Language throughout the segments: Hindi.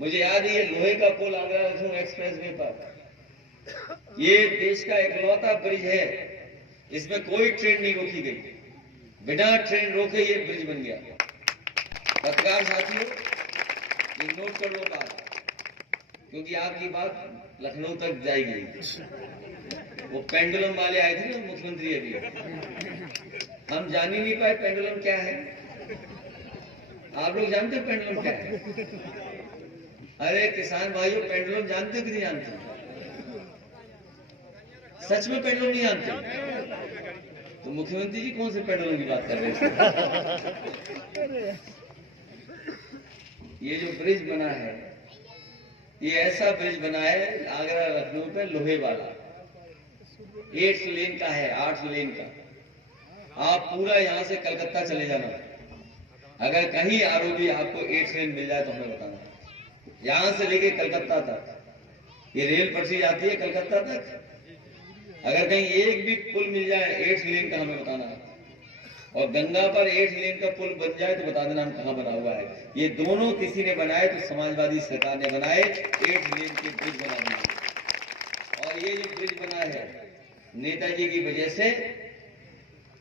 मुझे याद है ये लोहे का पुल आगरा लखनऊ एक्सप्रेस वे पर, ये देश का इकलौता ब्रिज है, इसमें कोई ट्रेन नहीं रोकी गई, बिना ट्रेन रोके ये ब्रिज बन गया। पत्रकार साथियों, ये नोट कर लो बात, क्योंकि आपकी बात लखनऊ तक जाएगी। वो पेंडुलम वाले आए थे ना मुख्यमंत्री, अभी हम जान ही नहीं पाए पेंडुलम क्या है। आप लोग जानते हैं पेंडुलम क्या है? अरे किसान भाइयों, पेंडुलम जानते हो कि नहीं जानते? सच में पेंडुलम नहीं जानते? तो मुख्यमंत्री जी कौन से पेंडुलम की बात कर रहे थे? ये जो ब्रिज बना है, ये ऐसा ब्रिज बना है आगरा लखनऊ पे, लोहे वाला, 8 लेन का है, 8 लेन का। आप पूरा यहां से कलकत्ता चले जाना, अगर कहीं आरोपी आपको 8 लेन मिल जाए तो हमें बताना। यहां से लेके कलकत्ता तक ये रेल पटरी जाती है कलकत्ता तक, अगर कहीं एक भी पुल मिल जाए 8 लेन का हमें बताना। और गंगा पर 8 लेन का पुल बन जाए तो बता देना हम कहां बना हुआ है। ये दोनों किसी ने बनाए तो समाजवादी सरकार ने बनाए, 8 लेन के ब्रिज बना दिए। और ये जो ब्रिज बना है नेताजी की वजह से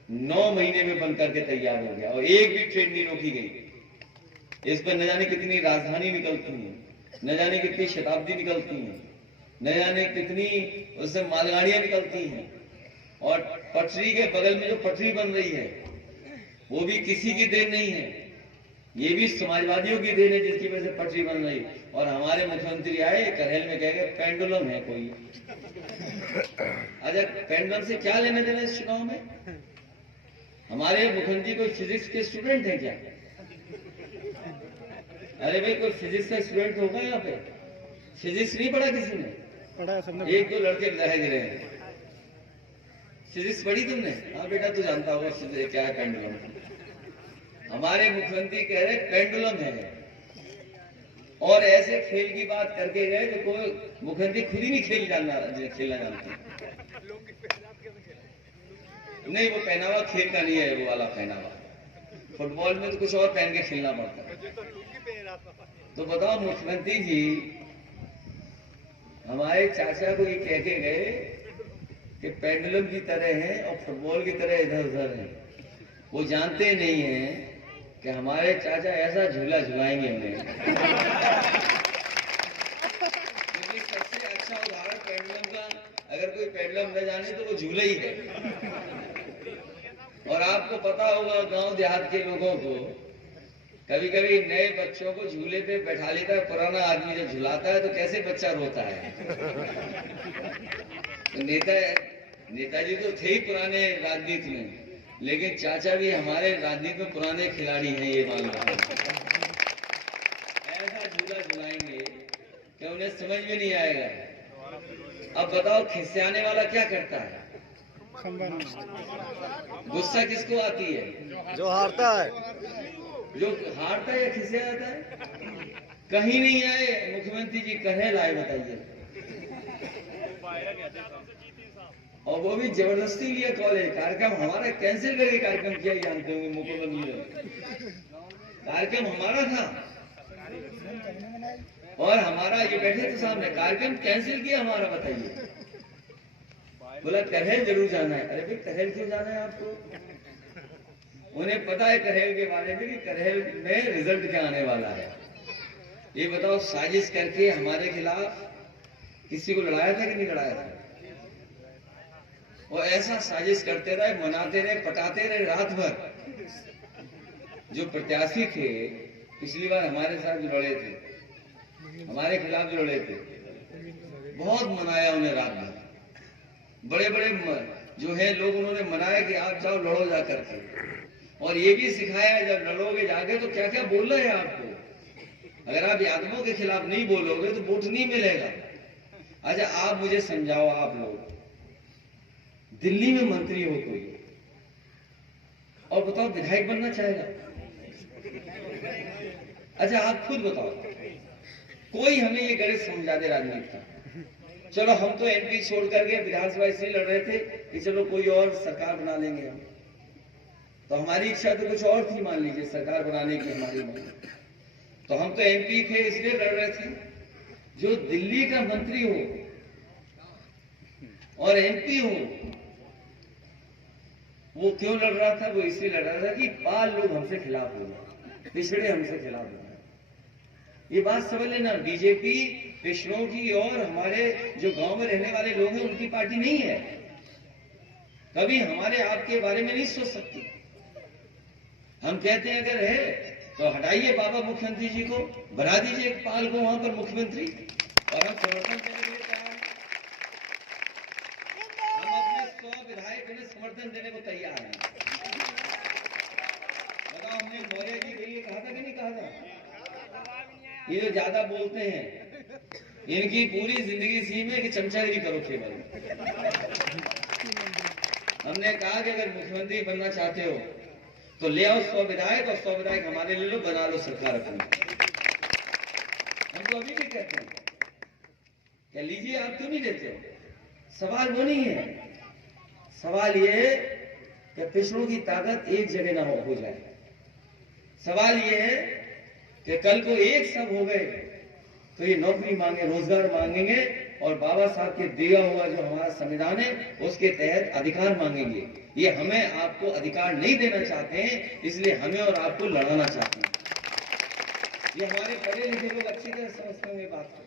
9 महीने में बन करके तैयार हो गया, और एक भी ट्रेन नहीं रोकी गई। इस पर न जाने कितनी राजधानी निकलती है, न जाने कितनी शताब्दी निकलती है, न जाने कितनी उससे मालगाड़ियां निकलती हैं। और पटरी के बगल में जो पटरी बन रही है वो भी किसी की देन नहीं है, ये भी समाजवादियों की देन है जिसकी वजह से पटरी बन रही। और हमारे मुख्यमंत्री आए करहेल में कह गए पेंडुलम है कोई। अच्छा, पेंडुलम से क्या लेने देना इस चुनाव में? हमारे मुख्यमंत्री कोई फिजिक्स के स्टूडेंट है क्या? अरे भाई, कोई फिजिक्स का स्टूडेंट होगा यहाँ पे? फिजिक्स नहीं पढ़ा किसी ने? पढ़ा सबने। 1-2 लड़के दिखाई दे रहे हैं। फिजिक्स पढ़ी तुमने? हाँ बेटा, तू जानता होगा क्या है पेंडुलम। हमारे मुख्यमंत्री कह रहे पेंडुलम है, और ऐसे खेल की बात करके गए तो कोई मुख्यमंत्री खुद ही नहीं खेलना जानते। नहीं, वो पहनावा खेल का नहीं है, वो वाला पहनावा। फुटबॉल में तो कुछ और पहन के खेलना पड़ता है। तो बताओ मुख्यमंत्री जी हमारे चाचा को ये कह के गए कि पेंडुलम की तरह है और फुटबॉल की तरह इधर उधर है। वो जानते नहीं है कि हमारे चाचा ऐसा झूला झुलाएंगे हमें। क्योंकि सबसे अच्छा उदाहरण पेंडुलम का, अगर कोई पेंडुलम न जाने तो वो झूला ही है। और आपको पता होगा गांव देहात के लोगों को कभी कभी नए बच्चों को झूले पे बैठा लेता है पुराना आदमी, जब झुलाता है तो कैसे बच्चा रोता है। तो नेताजी तो थे ही पुराने राजनीति में, लेकिन चाचा भी हमारे राजनीति में पुराने खिलाड़ी हैं, ये मान लो। ऐसा झूला झुलाएंगे कि उन्हें समझ में नहीं आएगा। अब बताओ खिसियाने वाला क्या करता है? गुस्सा किसको आती है? जो हारता है। जो हारता है या खिसिया जाता है? कहीं नहीं आए मुख्यमंत्री जी, करहेल आए, बताइए। और वो भी जबरदस्ती लिया कॉलेज। कार्यक्रम हमारा कैंसिल करके कार्यक्रम किया, जानते होंगे मुख्यमंत्री ने। कार्यक्रम हमारा था और हमारा ये बैठे थे सामने, कार्यक्रम कैंसिल किया हमारा, बताइए। बोला करहेल जरूर जाना है। अरे भाई, करहेल क्यों जाना है आपको? उन्हें पता है करहेल के बारे में कि करहेल में रिजल्ट क्या आने वाला है। ये बताओ, साजिश करके हमारे खिलाफ किसी को लड़ाया था कि नहीं लड़ाया था? वो ऐसा साजिश करते रहे, मनाते रहे, पटाते रहे रात भर। जो प्रत्याशी थे पिछली बार हमारे साथ जो लड़े थे, हमारे खिलाफ जो लड़े थे, बहुत मनाया उन्हें रात भर। बड़े बड़े जो है लोग, उन्होंने मनाया कि आप जाओ लड़ो जा करके, और ये भी सिखाया जब लड़ोगे जाके तो क्या क्या बोलना है आपको। अगर आप यादवों के खिलाफ नहीं बोलोगे तो वोट नहीं मिलेगा। अच्छा, आप मुझे समझाओ, आप लोग दिल्ली में मंत्री हो कोई, और बताओ विधायक बनना चाहेगा? अच्छा, आप खुद बताओ, कोई हमें ये गलत समझा दे राजनीति का। चलो, हम तो एमपी छोड़ करके विधानसभा इसलिए लड़ रहे थे कि चलो कोई और सरकार बना लेंगे हम, तो हमारी इच्छा तो कुछ और थी, मान लीजिए सरकार बनाने की हमारी। तो हम तो एमपी थे इसलिए लड़ रहे थे। जो दिल्ली का मंत्री हो और एमपी हो, वो क्यों लड़ रहा था? वो इसलिए लड़ रहा था कि पाल लोग हमसे खिलाफ हो जाए, पिछड़े हमसे खिलाफ हो जाए। ये बात समझ लेना, बीजेपी पिछड़ों की और हमारे जो गांव में रहने वाले लोग हैं उनकी पार्टी नहीं है। कभी हमारे आपके बारे में नहीं सोच सकती। हम कहते हैं अगर है तो हटाइए बाबा मुख्यमंत्री जी को, बना दीजिए एक पाल को वहां पर मुख्यमंत्री, और हम समर्थन देने के लिए तैयार हैं। हम अपने 100 विधायक उन्हें समर्थन देने को तैयार हैं। बताओ, हमने मौर्य जी के लिए कहा था कि नहीं कहा था? ये जो ज्यादा बोलते हैं, इनकी पूरी जिंदगी सी में कि चमचागिरी करो केवल। हमने कहा कि अगर मुख्यमंत्री बनना चाहते हो तो ले आओ 100 विधायक, और 100 विधायक हमारे ले लो, बना लो सरकार अपनी। हम तो अभी भी कहते हैं, क्या लीजिए, आप क्यों नहीं देते हो? सवाल वो नहीं है, सवाल ये है कि पिछड़ों की ताकत एक जगह ना हो जाए। सवाल ये है कि कल को एक सब हो गए तो ये नौकरी मांगे, रोजगार मांगेंगे, और बाबा साहब के दिया हुआ जो हमारा संविधान है उसके तहत अधिकार मांगेंगे। ये हमें आपको अधिकार नहीं देना चाहते हैं, इसलिए हमें और आपको लड़ाना चाहते हैं। ये हमारे पढ़े लिखे लोग अच्छी तरह समझते हैं बात को।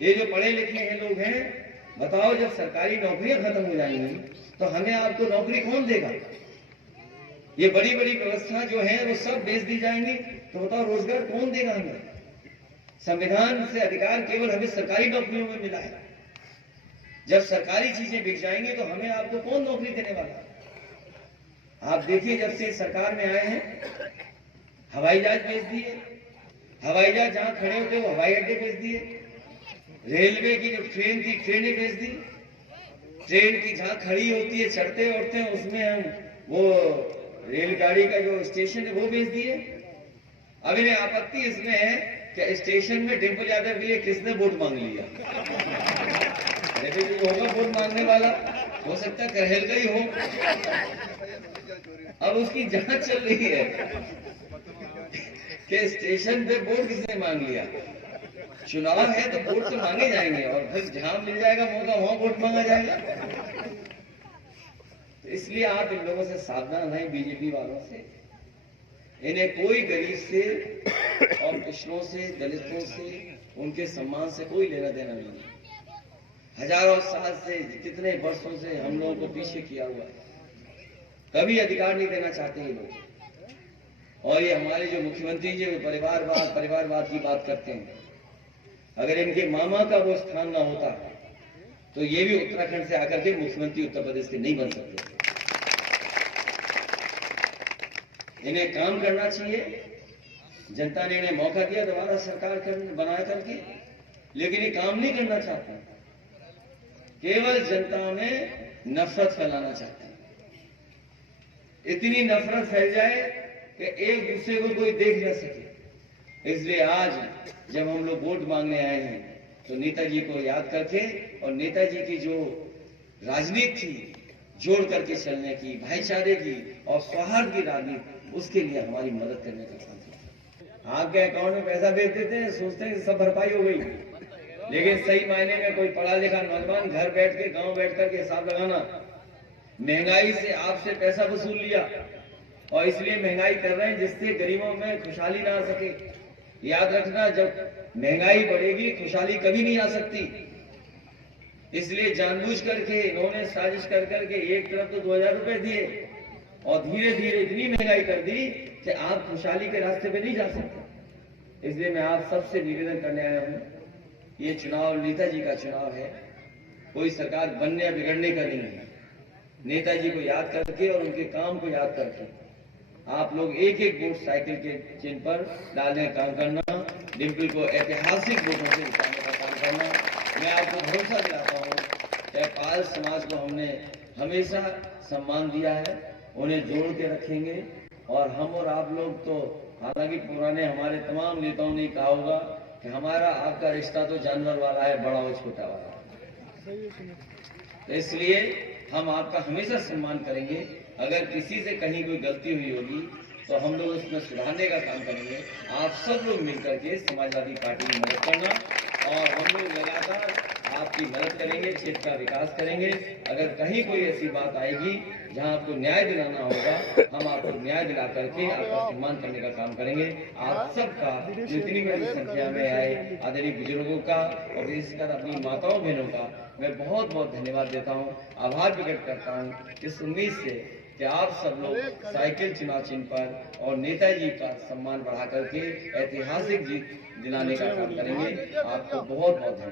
ये जो पढ़े लिखे हैं लोग हैं, बताओ जब सरकारी नौकरियां खत्म हो जाएंगी तो हमें आपको नौकरी कौन देगा? ये बड़ी बड़ी व्यवस्था जो है वो सब बेच दी जाएंगी, तो बताओ रोजगार कौन देगा हमें? संविधान से अधिकार केवल हमें सरकारी नौकरियों में मिला है। जब सरकारी चीजें बिक जाएंगी तो हमें आपको कौन नौकरी देने वाला? आप देखिए, जब से सरकार में आए हैं हवाई जहाज बेच दिए, हवाई जहाज जहां खड़े होते वो हवाई अड्डे बेच दिए, रेलवे की जो ट्रेन थी ट्रेनें बेच दी, ट्रेन की जहां खड़ी होती है चढ़ते उठते हैं उसमें हम वो रेलगाड़ी का जो स्टेशन है वो बेच दिए। अब इन्हें आपत्ति इसमें है कि स्टेशन में डिंपल यादव के लिए किसने वोट मांग लिया? जो होगा वोट मांगने वाला, हो सकता है करहेल का ही हो। अब उसकी जांच चल रही है कि स्टेशन पे वोट किसने मांग लिया। चुनाव है तो वोट तो मांगे जाएंगे, और फिर जहां मिल जाएगा मौका वहां वोट मांगा जाएगा। तो इसलिए आप इन लोगों से सावधान रहें, बीजेपी वालों से। इन्हें कोई गरीब से और पिछड़ों से, दलितों से, उनके सम्मान से कोई लेना देना नहीं है। हजारों साल से, कितने वर्षों से हम लोगों को पीछे किया हुआ है, कभी अधिकार नहीं देना चाहते ये लोग। और ये हमारे जो मुख्यमंत्री जी परिवारवाद की बात करते हैं। अगर इनके मामा का वो स्थान ना होता तो ये भी उत्तराखंड से आकर के मुख्यमंत्री उत्तर प्रदेश के नहीं बन सकते। इन्हें काम करना चाहिए। जनता ने इन्हें मौका दिया दोबारा सरकार बना करके, लेकिन ये काम नहीं करना चाहते, केवल जनता में नफरत फैलाना चाहते हैं। इतनी नफरत फैल जाए कि एक दूसरे को कोई देख न सके। इसलिए आज जब हम लोग वोट मांगने आए हैं तो नेताजी को याद करके, और नेताजी की जो राजनीति थी जोड़ करके चलने की, भाईचारे की और सौहार्द की राजनीति, उसके लिए हमारी मदद करने का काम है। आपके अकाउंट में पैसा भेज देते हैं, सोचते हैं सब भरपाई हो गई, लेकिन सही मायने में कोई पढ़ा लिखा नौजवान घर बैठ के, गांव बैठ कर के हिसाब लगाना, महंगाई से आपसे पैसा वसूल लिया और इसलिए महंगाई कर रहे हैं जिससे गरीबों में खुशहाली ना आ सके। याद रखना, जब महंगाई बढ़ेगी खुशहाली कभी नहीं आ सकती। इसलिए जानबूझ करके इन्होंने साजिश कर करके एक तरफ तो 2000 रुपए दिए और धीरे धीरे इतनी महंगाई कर दी कि आप खुशहाली के रास्ते पे नहीं जा सकते। इसलिए मैं आप सबसे निवेदन करने आया हूं, ये चुनाव नेताजी का चुनाव है, कोई सरकार बनने या बिगड़ने का नहीं है। नेताजी को याद करके और उनके काम को याद करके आप लोग एक एक वोट साइकिल के चिन्ह पर डालने का काम करना, डिम्पल को ऐतिहासिक वोटों से जिताने का काम करना। मैं आपको भरोसा दिलाता हूँ कि पाल समाज को हमने हमेशा सम्मान दिया है, उन्हें जोड़ के रखेंगे। और हम और आप लोग तो, हालांकि पुराने हमारे तमाम नेताओं ने कहा होगा कि हमारा आपका रिश्ता तो जानवर वाला है, बड़ा और छोटा वाला। तो इसलिए हम आपका हमेशा सम्मान करेंगे। अगर किसी से कहीं कोई गलती हुई होगी तो हम लोग उसमें सुधारने का काम करेंगे। आप सब लोग मिलकर के समाजवादी पार्टी की मदद करना, और हम लोग लगातार आपकी मदद करेंगे, क्षेत्र का विकास करेंगे। अगर कहीं कोई ऐसी बात आएगी जहां आपको न्याय दिलाना होगा, हम आपको न्याय दिला करके आपका सम्मान करने का काम करेंगे। आप सबका जितनी बड़ी संख्या में आए आदरणीय बुजुर्गों का और विशेषकर अपनी माताओं बहनों का मैं बहुत बहुत धन्यवाद देता हूँ, आभार प्रकट करता हूँ, इस उम्मीद से कि आप सब लोग साइकिल चुनाव चिन्ह पर और नेताजी का सम्मान बढ़ा करके ऐतिहासिक जीत दिलाने का काम करेंगे। आपको बहुत बहुत धन्यवाद।